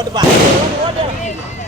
ஓட்டுப்பா ஓட்டுப்பா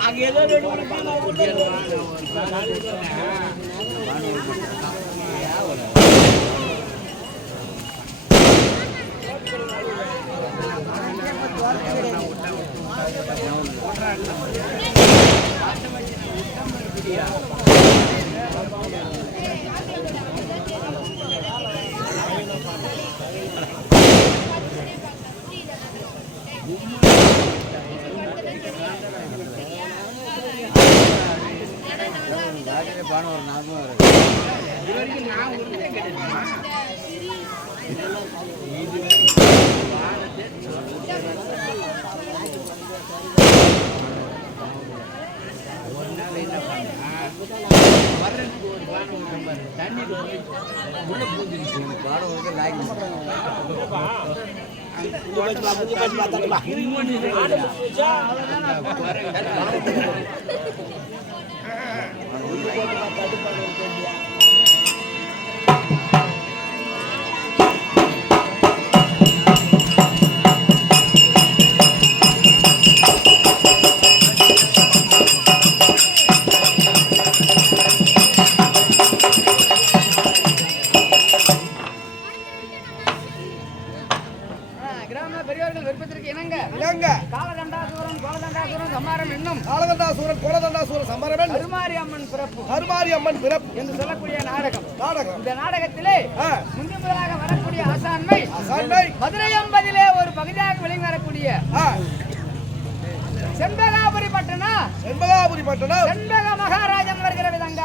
அங்க ஏதோ அம்மன் பிறப்பு என்று சொல்லக்கூடிய நாடகம். இந்த நாடகத்திலே முதலாக வரக்கூடிய ஆசான்மை மதுரை அம்பதிலே ஒரு பகுதியாக விளங்கி வரக்கூடிய செண்பகாபுரி பட்டணம் செண்பக மகாராஜன் வருகிற விதங்க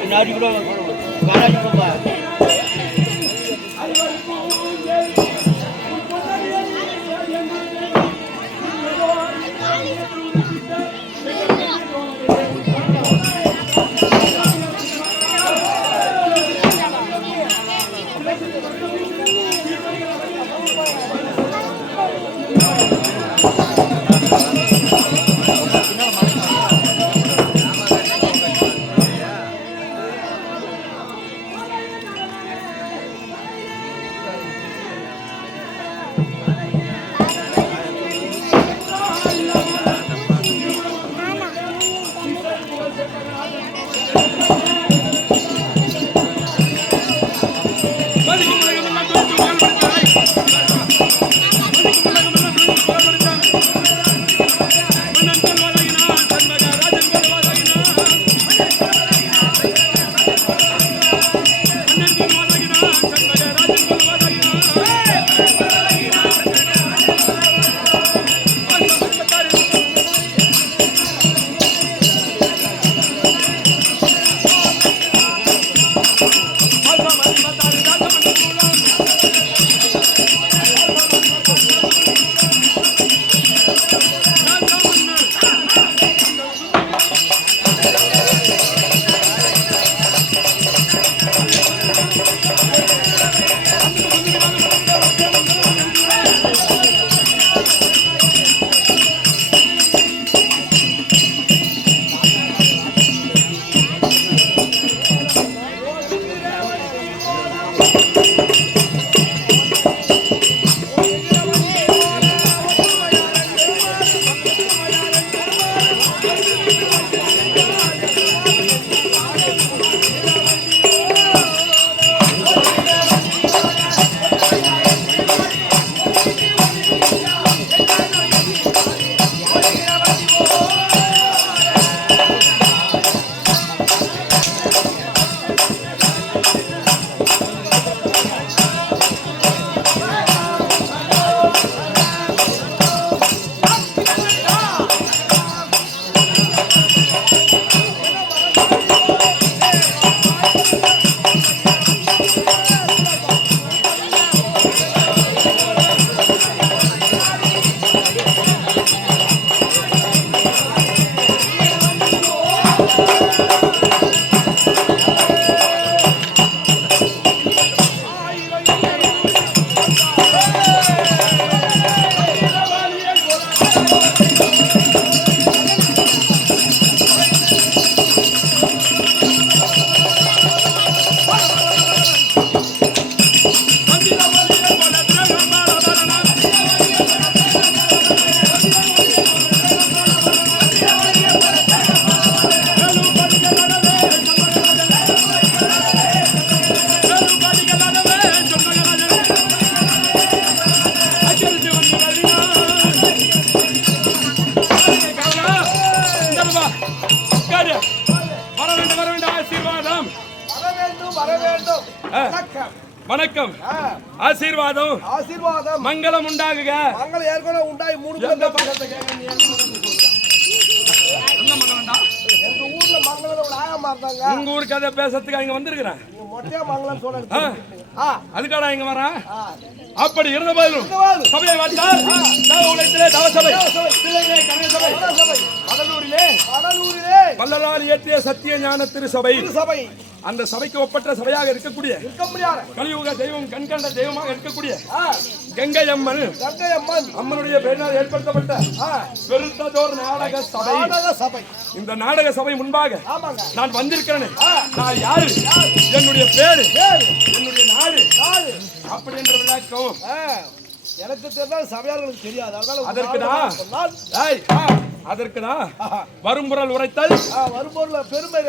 பின்னாடி கூட காலேஜ் கூட வணக்கம். ஆசீர்வாதம் ஆசீர்வாதம் மங்களம் உண்டாகுக. மங்களம் ஏற்கனவே உண்டாகி மூணு எந்த பக்கத்தை கேட்க எங்க ஊர்ல மங்களம் ஆகமா இருந்தாங்க. உங்க ஊருக்கு அதை பேசுறதுக்கு இங்க வந்திருக்கிறேன். மொட்டையா மங்களம் சொல்லுங்க. அதுக்காடா இங்க வரேன். அப்படி இருந்த போதிலும் சபையை வந்தால் உலகத்திலே தவசபை கனசபை கடலூரிலே வல்லரால் இயற்றிய சத்திய ஞான திருசபை அந்த சபைக்கு ஒப்பற்ற சபையாக இருக்கக்கூடிய கலியுக தெய்வம் கண்கண்ட தெய்வமாக இருக்கக்கூடிய கங்கை அம்மன் அம்மனுடைய பெயரினால் ஏற்படுத்தப்பட்ட பெருத்ததோர் நாடக சபை. இந்த நாடக சபை முன்பாக நான் வந்திருக்கிறேன். நான் யாரு, என்னுடைய பேரு, என்னுடைய நாடு அப்படி என்ற விளக்கம் எனக்கு தெரிந்தால் சபையார்களுக்கு தெரியாது. அதற்குதான் வரும்பொருள் உரைத்தல் வரும்பொருள் பெருமை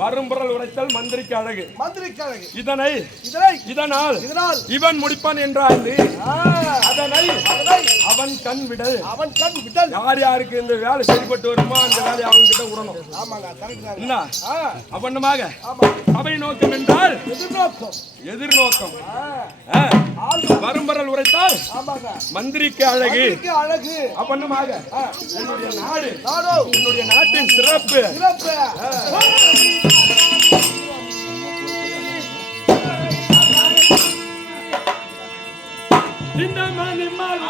வரும்பொருள் உரைத்தல் மந்திரிக்கு அழகு. இதனால் இவன் முடிப்பான் என்றாய்ந்து அதனை அவன் கண் விடல். யார் யாருக்கு இந்த வேலை சரிப்பட்டு வருமோ அந்த வேலையை அவங்க கிட்ட விடணும். என்ன அவனுமாக சபை நோக்கம் என்றால் எதிர்நோக்கம். வரும்பொருள் உரைத்தால் மந்திரிக்கு அழகு. அவனுமாக என்னுடைய நாடு என்னுடைய நாட்டின் சிறப்பு. இந்த மணிமால்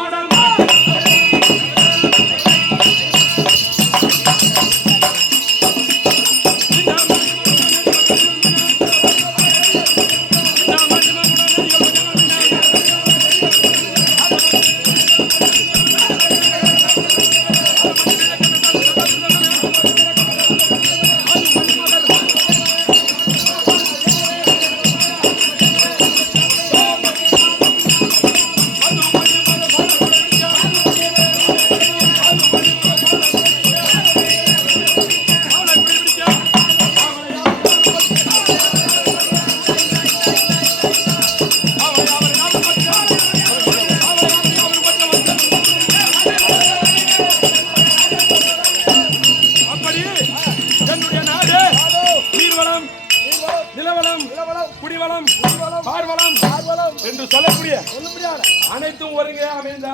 என்று சொல்லக்கூடிய அனைத்தும் ஒருங்கே அமைந்த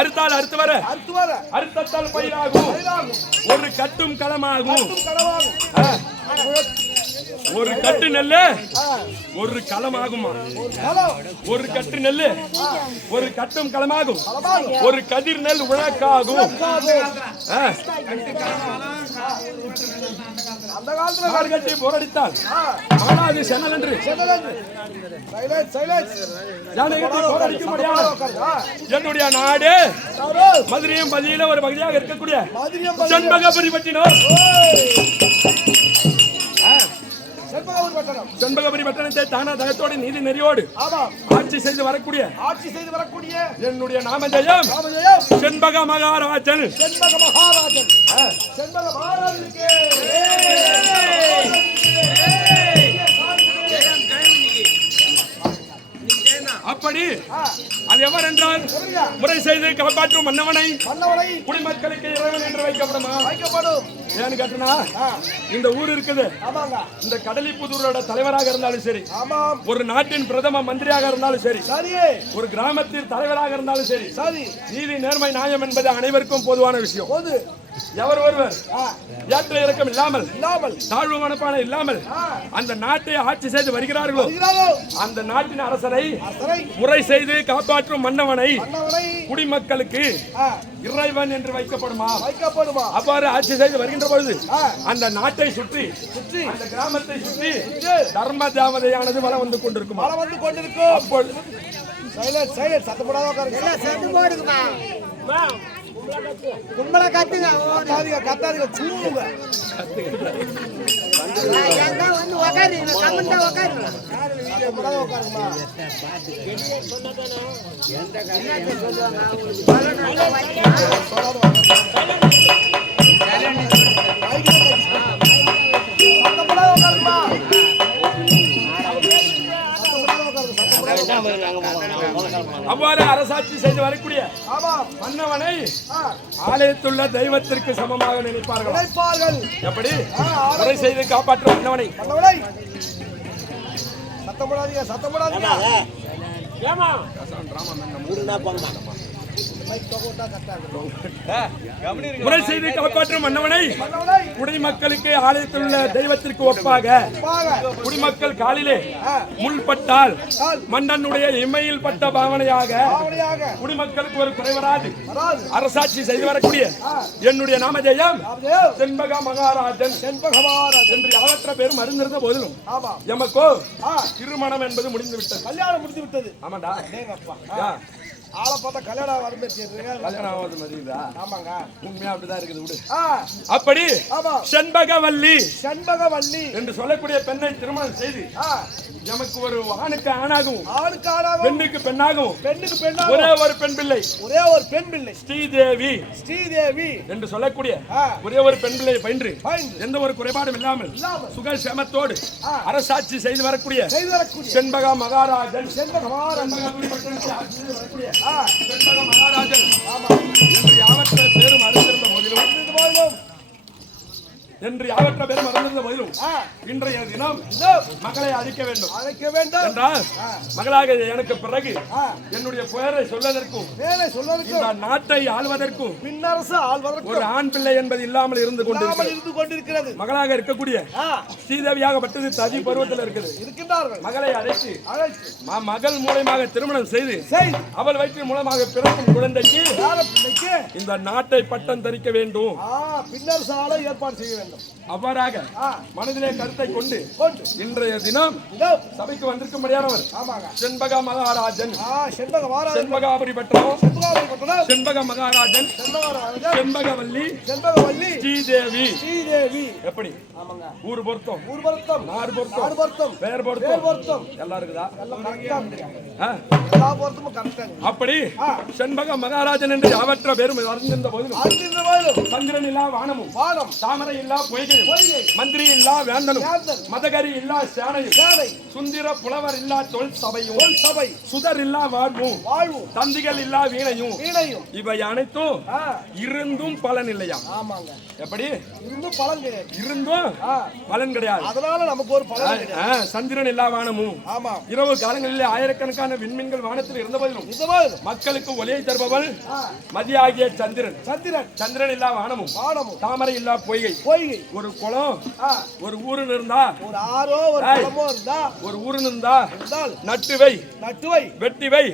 அறுத்தால் அறுத்து வர அறுத்தால் பயிராகும். ஒரு கட்டும் களமாகும். ஒரு கட்டு நெல்லு ஒரு களமாகுமா? ஒரு கட்டு நெல்லு ஒரு கட்டும் களமாகும். ஒரு கதிர் நெல் உழக்காகும். அந்த காலத்துல கட்டி போரடித்தால் ஆனாது சென்னல் என்று போரடிக்க முடியாது. என்னுடைய நாடு மதுரையும் பதியில ஒரு பகுதியாக இருக்கக்கூடிய செண்பகபுரி பட்டினம். செண்பகபுரி பட்டணத்தை தானா தகத்தோடு நீதி நெறியோடு ஆட்சி செய்து வரக்கூடிய என்னுடைய நாமஜெயம் செண்பக மகாராஜன். அப்படி அது எவர் என்றால் முறை செய்து காப்பாற்றும் மன்னவனை குடிமக்களுக்கு இறைவன் என்று வைக்கப்படுமா? ஏன்னு கேட்டனா இந்த ஊர் இருக்குது. இந்த கடலிப்புதூரோட தலைவராக இருந்தாலும் சரி, ஒரு நாட்டின் பிரதம மந்திரியாக இருந்தாலும் சரி, ஒரு கிராமத்தில் தலைவராக இருந்தாலும் சரி, நீதி நேர்மை நியாயம் என்பது அனைவருக்கும் பொதுவான விஷயம். எவர் ஒருவர் ஏற்ற இறக்கம் இல்லாமல் தாழ்வு மனப்பான இல்லாமல் அந்த நாட்டை ஆட்சி செய்து வருகிறார்களோ அந்த நாட்டின் அரசரை முறை செய்து காப்பாற்றும் மன்னவனை குடிமக்களுக்கு இறைவன் என்று வைக்கப்படுமா? அவ்வாறு ஆட்சி செய்து வருகின்ற பொழுது அந்த நாட்டை சுற்றி அந்த கிராமத்தை சுற்றி தர்ம தேவதையானது வலம் வந்து கொண்டிருக்கும். அப்பொழுது கும்பல கத்துங்க கத்தாதீங்க சூங்க வந்து உக்காருங்க கமெண்டா உக்காருங்க உக்காருமா அவ்வாறு அரசாட்சி செய்து வரக்கூடிய மன்னவனை ஆலயத்துள்ள தெய்வத்திற்கு சமமாக நினைப்பார்கள். எப்படி முறை செய்து காப்பாற்றும் மன்னவனை முறை செய்து காப்பாற்றும் மன்னவனை குடிமக்களுக்கு ஆலயத்தில் உள்ள தெய்வத்திற்கு ஒப்பாக குடிமக்கள் காலிலே முள்பட்டால் மன்னனுடைய இமையில் பட்ட பாவனையாக குடிமக்களுக்கு ஒரு குறைவராது அரசாட்சி செய்து வரக்கூடிய என்னுடைய நாமதேயம் செண்பக மகாராஜன் என்று யாவற்ற பேரும் அறிந்திருந்த போதிலும் எமக்கோ திருமணம் என்பது முடிந்து விட்டது. கல்யாணம் முடிந்து விட்டது. ஆமாண்டா. ஆளை பார்த்தா கல்யாணம் வருமே. கல்யாணம் ஆகாது மதியதா? ஆமாங்க, உண்மையா அப்படிதான் இருக்குது. விடு. அப்படி செண்பகவல்லி என்று சொல்லக்கூடிய பெண்ணை திருமணம் செய்து எமக்கு ஒரு ஆணுக்கு ஆணாகவும் பெண்ணுக்கு பெண்ணாகவும் ஒரே ஒரு பெண் பிள்ளை ஸ்ரீதேவி என்று சொல்லக்கூடிய ஒரே ஒரு பெண் பிள்ளை பயின்று எந்த ஒரு குறைபாடும் இல்லாமல் சுகசேமத்தோடு அரசாட்சி செய்து வரக்கூடிய செண்பக மகாராஜன் என்று யாவற்ற பேரும் அறிந்திருந்த போதிலும் இன்றைய தினம் மகளை அழைக்க வேண்டும் என்றால் மகளாக எனக்கு பிறகு என்னுடைய பெயரை சொல்வதற்கும் இந்த நாட்டை ஆள்வதற்கும் ஒரு ஆண் பிள்ளை என்பது இல்லாமல் இருந்து கொண்டிருக்கிறது. மகளாக இருக்கக்கூடிய ஸ்ரீதேவியாகப்பட்டது ததி பருவத்தில் இருக்குது. மகளை அழைத்து மகள் மூலமாக திருமணம் செய்து அவள் வயிற்றின் மூலமாக பிறக்கும் குழந்தைக்கு இந்த நாட்டை பட்டம் தரிக்க வேண்டும். ஏற்பாடு செய்ய வேண்டும். அவ்வாறாக மனதிலே கருத்தை கொண்டு இன்றைய தினம் சபைக்கு வந்திருக்கும்படியானவர் செண்பக மகாராஜன் செண்பகாபுரி பட்டணம் செண்பக மகாராஜன் செண்பகவல்லி ஸ்ரீதேவி. எப்படி ஊர் பொருத்தம் நாடு பொருத்தம் பெயர் பொருத்தம் எல்லாம் இருக்குதா? அப்படி செண்பக மகாராஜன் என்று அவற்ற பேரும் அறிந்திருந்த போதிலும் சந்திரன் இல்லா வானமும் தாமரை இல்லா பொய்கையும் மந்திரி இல்லா வேந்தனும் மதகரி இல்லா சேனையும் சுந்திர புலவர் இல்லா தொல் சபை சுதர் இல்லா வாழ்வும் தந்திகள் இல்லா வீணையும் இவை அனைத்தும் இருந்தும் பலன் இல்லையா? எப்படி இருந்தும் பலன் கிடையாது. அதனால நமக்கு ஒரு பலன். சந்திரன் இல்லா வானமும் இரவு காலங்களில் ஆயிரக்கணக்கான விண்மீன்கள் வானத்தில் இருந்த போதிலும் மக்களுக்கு ஒளியை தருபவள் மதியாகிய சந்திரன் இல்லா வானமும் தாமரை இல்லா பொய்கை. ஒரு குளம் ஒரு ஊரு இருந்தா ஒரு ஆறோ ஒரு குளமோ இருந்தா ஒரு ஊரு இருந்தா நட்டுவை வெட்டிவை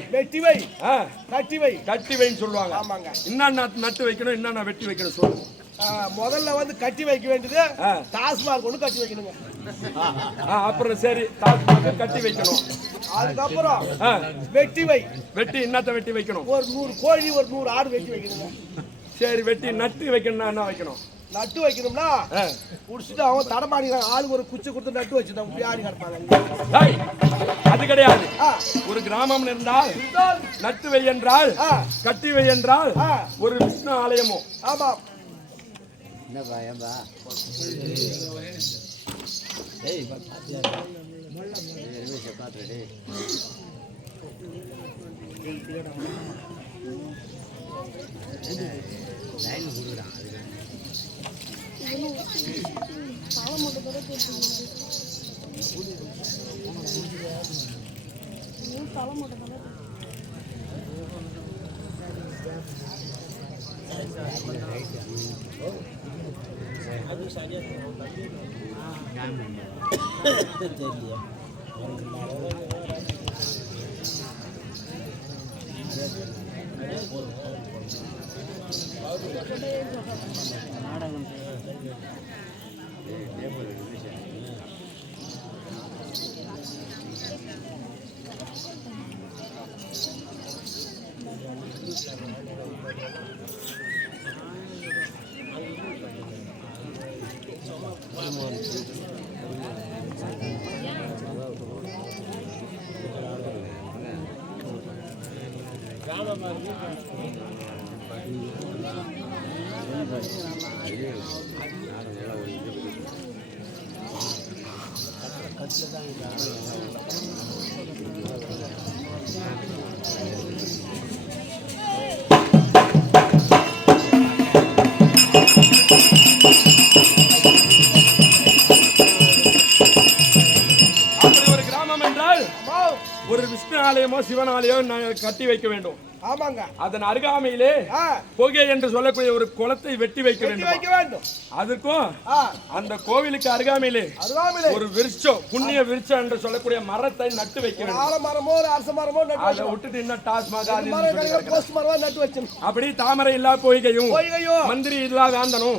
கட்டிவைன்னு சொல்லுவாங்க. ஆமாங்க. என்ன நட்டு வைக்கணும் என்ன வெட்டி வைக்கணும் சொல்லுங்க. முதல்ல வந்து கட்டி வைக்க வேண்டியது டாஸ்மார்க் ஒன்று கட்டி வைக்கணுங்க. அப்புறம் சரி டாஸ்மார்க் கட்டி வைக்கணும். அதுக்கப்புறம் வெட்டி என்னத்த வெட்டி வைக்கணும்? ஒரு 100 கோழி ஒரு 100 ஆடு வெட்டி வைக்கணுங்க. சரி வெட்டி நட்டு வைக்கணும்னா என்ன வைக்கணும்? நட்டு வைக்கணும்னா குடிச்சிட்டு அவங்க தடமாடிக்கிறாங்க. ஆளுக்கு ஒரு குச்சி கொடுத்து நட்டு வச்சுட்டு அவங்க ஆடி கிடப்பாங்க. அது கிடையாது. ஒரு கிராமம் இருந்தால் நட்டு வை என்றால் கட்டி வை என்றால் ஒரு விஷ்ணு ஆலயமோ. ஆமா. ஒரு விஷ்ணு ஆலயமோ சிவன் ஆலயமோ கட்டி வைக்க வேண்டும். ஆமாங்க. அதன் அருகாமையிலே பொகை என்று சொல்லக்கூடிய ஒரு குளத்தை வெட்டி வைக்க வேண்டும். அதற்கும் அந்த கோவிலுக்கு அருகாமையிலே ஒரு விருட்சம், புண்ணிய விருட்சம் என்று சொல்லக்கூடிய மரத்தை நட்டு வைக்க வேண்டும். ஆலமரமோ அரச மரமோ அதை விட்டுட்டு என்ன டாஸ்மாக நட்டு வச்சணும். அப்படி தாமரை இல்லா பொய்கையும் மந்திரி இல்லா வேந்தனும்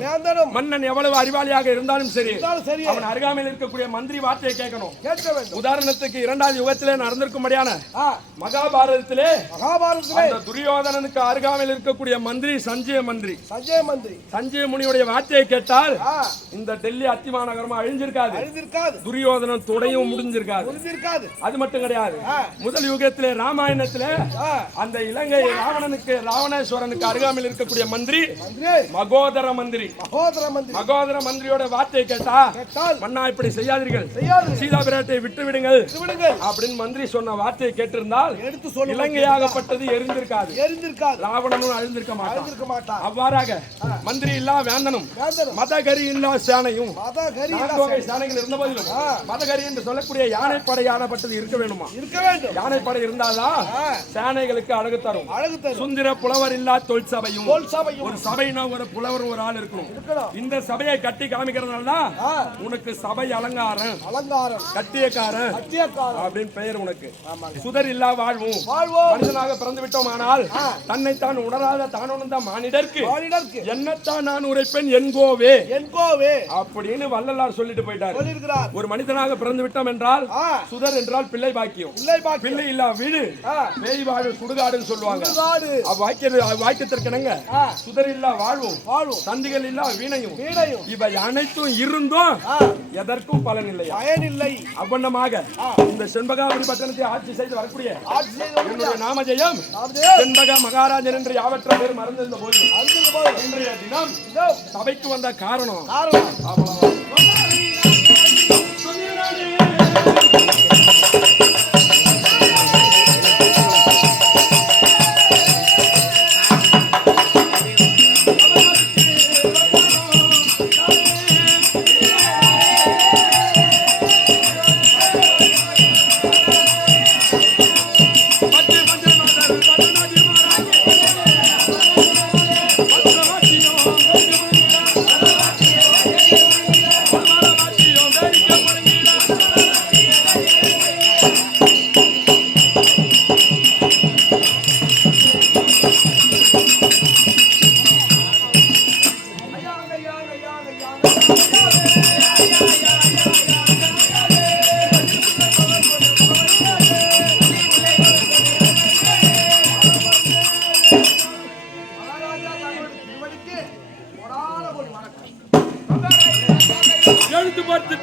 மன்னன் எவ்வளவு அறிவாளியாக இருந்தாலும் சரி அவன் அருகாமையில் இருக்கக்கூடிய மந்திரி வார்த்தையை கேட்கணும். உதாரணத்துக்கு 2வது யுகத்திலே நடந்திருக்கும்படியான மகாபாரதத்திலே துரியோதனனுக்கு அருகாமையில் இருக்கக்கூடிய மந்திரி சஞ்சய முனியுடைய வார்த்தையை கேட்டால் இந்த டெல்லி அத்திமாநகரமா அழிஞ்சிருக்காது, துரியோதனன் துடையும் முடிஞ்சிருக்காது. அது மட்டும் கிடையாது, முதல் யுகத்திலே ராமாயணத்திலே அந்த இலங்கை ராவணேஸ்வரனுக்கு அருகாமையில் இருக்கக்கூடிய மந்திரி மகோதர மந்திரியோட வார்த்தையை கேட்டால் மன்னா இப்படி செய்யாதீர்கள், சீதா பிராட்டியை விட்டு விடுங்கள் அப்படின்னு மந்திரி சொன்ன வார்த்தையை கேட்டிருந்தால் இலங்கையாகப்பட்டது எரிந்திருக்காது, ராவணனும் அழிந்திருக்க மாட்டான். அவ்வாறாக மந்திரி இல்லா வேந்தனும் மதகரி இல்லா சேனையும் சேனைகள் இருந்த போதிலும் மதகரி என்று சொல்லக்கூடிய யானைப்படையானப்பட்டது இருக்க வேண்டுமா? யானைப்படை இருந்தால்தான் சேனைகளுக்கு அழகு தரும். சுந்தர புலவர் இல்லா தொல் சபையும், ஒரு சபைனா ஒரு புலவர் ஒரு ஆள் இருக்கணும். இந்த சபையை கட்டி காமிக்கிறதுனால உனக்கு சபை அலங்காரம் கட்டியக்காரன் அப்படின்னு பெயர் உனக்கு. சுதர் இல்லா வாழ்வும், மனிதனாக பிறந்து விட்டோமானால் தன்னைத்தான் உணராத தான் உணர்ந்த மானிடர்க்கு என்னத்தான் நான் உரைப்பேன் என்கோவே அப்படின்னு வள்ளலார் சொல்லிட்டு போயிட்டார். ஒரு மனிதனாக பிறந்து விட்டோம் என்றால் சுதர் என்றால் பிள்ளை பாக்கியம், பிள்ளை இல்லா வீடு பேய் வாழு சுடுகாடுன்னு சொல்லுவாங்க. வாக்கியத்திற்கனங்க சுதர் இல்லா வாழ்வும் தந்திகள் இல்லா வீணையும் இவை அனைத்தும் இருந்தும் எதற்கும் பலன் இல்லை. அவ்வண்ணமாக இந்த செண்பகாபுரி பட்டணத்தை ஆட்சி செய்து வரக்கூடிய என்னுடைய நாமஜெயம் செண்பக மகாராஜன் என்று யாவற்ற பேர் மறந்திருந்த போது இன்றைய தினம் சபைக்கு வந்த காரணம் எழுத்து பார்த்து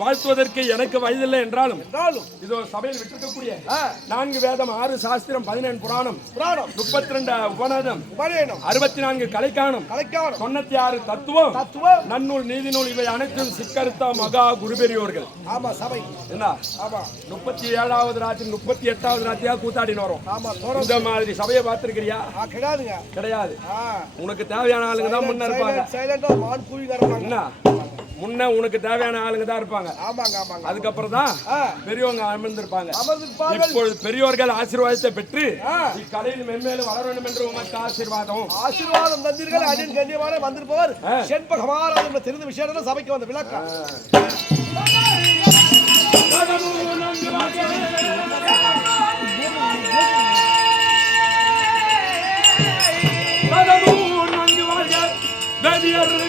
வாழ்த்துவதற்கு எனக்கு வயதில்லை என்றாலும் இதோ சபையில் விட்டிருக்கக்கூடிய 4 வேதம் 6 சாஸ்திரம் 17 புராணம் 32 உபநேதம் 64 கலைக்கானம் 96 தத்துவம் நன்னூல் நீதி நூல் இவை அனைத்தும் சிக்கறுத்த மகா குரு பெரியோர்கள். என்ன 37வது ராத்திரி 38வது ராத்திரியா கூத்தாடின்னு வரும். இந்த மாதிரி சபையை பார்த்திருக்கிறியா? கிடையாது. உனக்கு தேவையான ஆளுங்க தான் முன்ன இருப்பாங்க. என்ன முன்ன உனக்கு தேவையான ஆளுங்க தான் இருப்பாங்க. அதுக்கப்புறம் தான் பெரியவங்க அமர்ந்திருப்பாங்க. இப்பொழுது பெரியோர்கள் ஆசீர்வாதத்தை பெற்று இக்கலையில் மென்மேலும் வளர வேண்டும் என்று உமக்கு ஆசீர்வாதம் தந்தீர்கள். அடியின் கண்ணியமான வந்திருப்பவர் செண்பக மகாராஜன் தெரிந்த விஷயம் சபைக்கு வந்த விளக்கம்.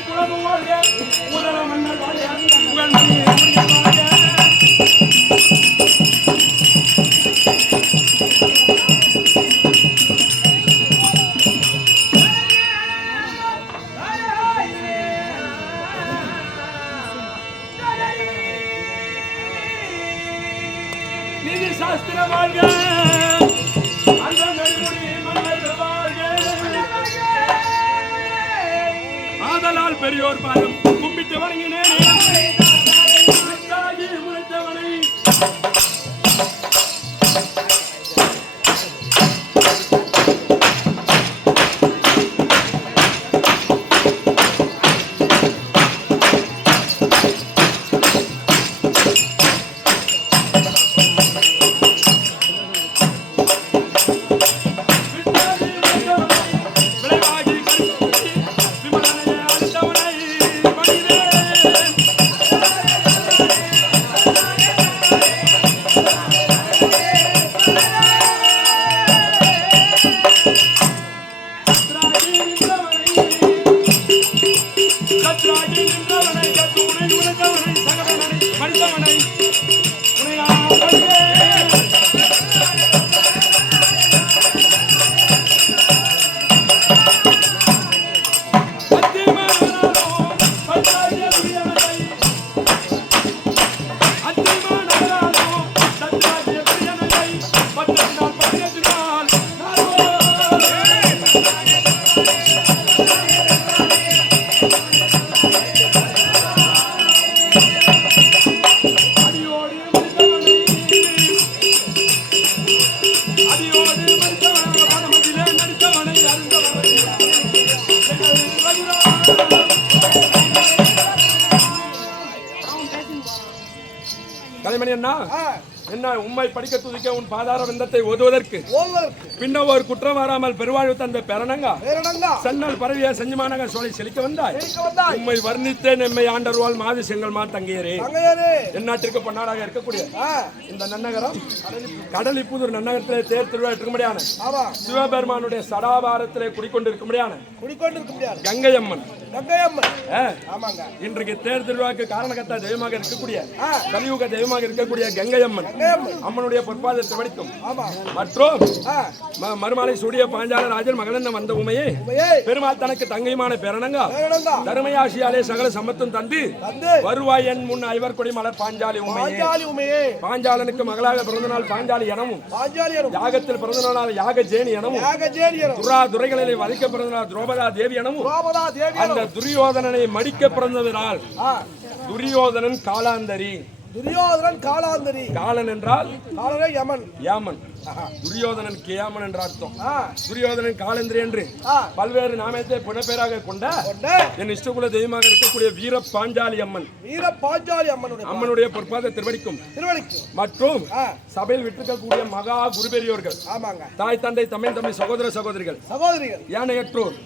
குலமும் வாழ்க, முதல மன்னர் வாழ்க, புகழ் மணி வாழ்க. நீதி சாஸ்திர வாழ்க, அந்த நெடுமுடி மன்னர் வாழ்க. ஆதலால் பெரியோர் பாதம் கும்பிட்டு வணங்கினேன். உழைத்தவனை அடியோடு மறித்தவனாக பணமதிலே நடித்தவனை அருந்தவனை கலைமணி அண்ணா என்ன உண்மை படிக்க துதிக்க உன் பாதார விந்தத்தை ஓதுவதற்கு பின்ன ஒரு குற்றம் வராமல் பெருவாழ்வு தந்த பெரணங்கா சென்னல் பரவிய செஞ்சுமானக சோலை செழிக்க வந்தாய் உண்மை வர்ணித்தேன் எம்மை ஆண்டருவால் மாதி செங்கல்மா தங்கையரே எந்நாட்டிற்கு பொன்னாடாக இருக்கக்கூடிய இந்த நன்னகரம் கடலிப்புதூர் நன்னகரத்திலே தேர் திருவிழா இருக்கும்படியான சிவபெருமானுடைய சடாபாரத்திலே குடிக்கொண்டிருக்கும்படியான கங்கையம்மன் இன்றைக்கு தேர் திருவிழாக்கு காரணகர்த்தா தெய்வமாக இருக்கக்கூடிய கலியுக தெய்வமாக இருக்கக்கூடிய கங்கையம்மன் அம்மனுடைய பொற்பாதத்தை வடிக்கும் மற்றும் மறுமாலை சூடிய பாஞ்சால ராஜன் மகளன் வந்த உமையே பெருமாள் தனக்கு தங்கையுமான பேரணங்கா தருமையாசியாலே சகல சம்பத்தும் தந்து வருவாய் என் முன் ஐவர் கொடி மலர் பாஞ்சாலி உமையே பாஞ்சாலனுக்கு மகளாக பிறந்த நாள் பாஞ்சாலி எனவும் யாகத்தில் பிறந்த நாள் யாக ஜேனி எனவும் துரா துரைகளிலே வதைக்க பிறந்த நாள் திரௌபதா தேவி எனவும் அந்த துரியோதனனை மடிக்க பிறந்ததனால் துரியோதனன் காலாந்தரி காலன் என்றால் யாமன் துரியோதனன் கேமன் என்ற அர்த்தம் துரியோதனன் காலந்திரி என்று பல்வேறு நாமத்தை புனப்பேராக கொண்ட என் இஷ்டகுல தெய்வமாக இருக்கக்கூடிய வீர பாஞ்சாலி அம்மன் அம்மனுடைய பொற்பாத திருவடிக்கும் மற்றும் சபையில் விட்டிருக்கக்கூடிய மகா குருபெரியோர்கள் தாய் தந்தை தமிழ் தம்பி சகோதர சகோதரிகள் யானையற்றோர்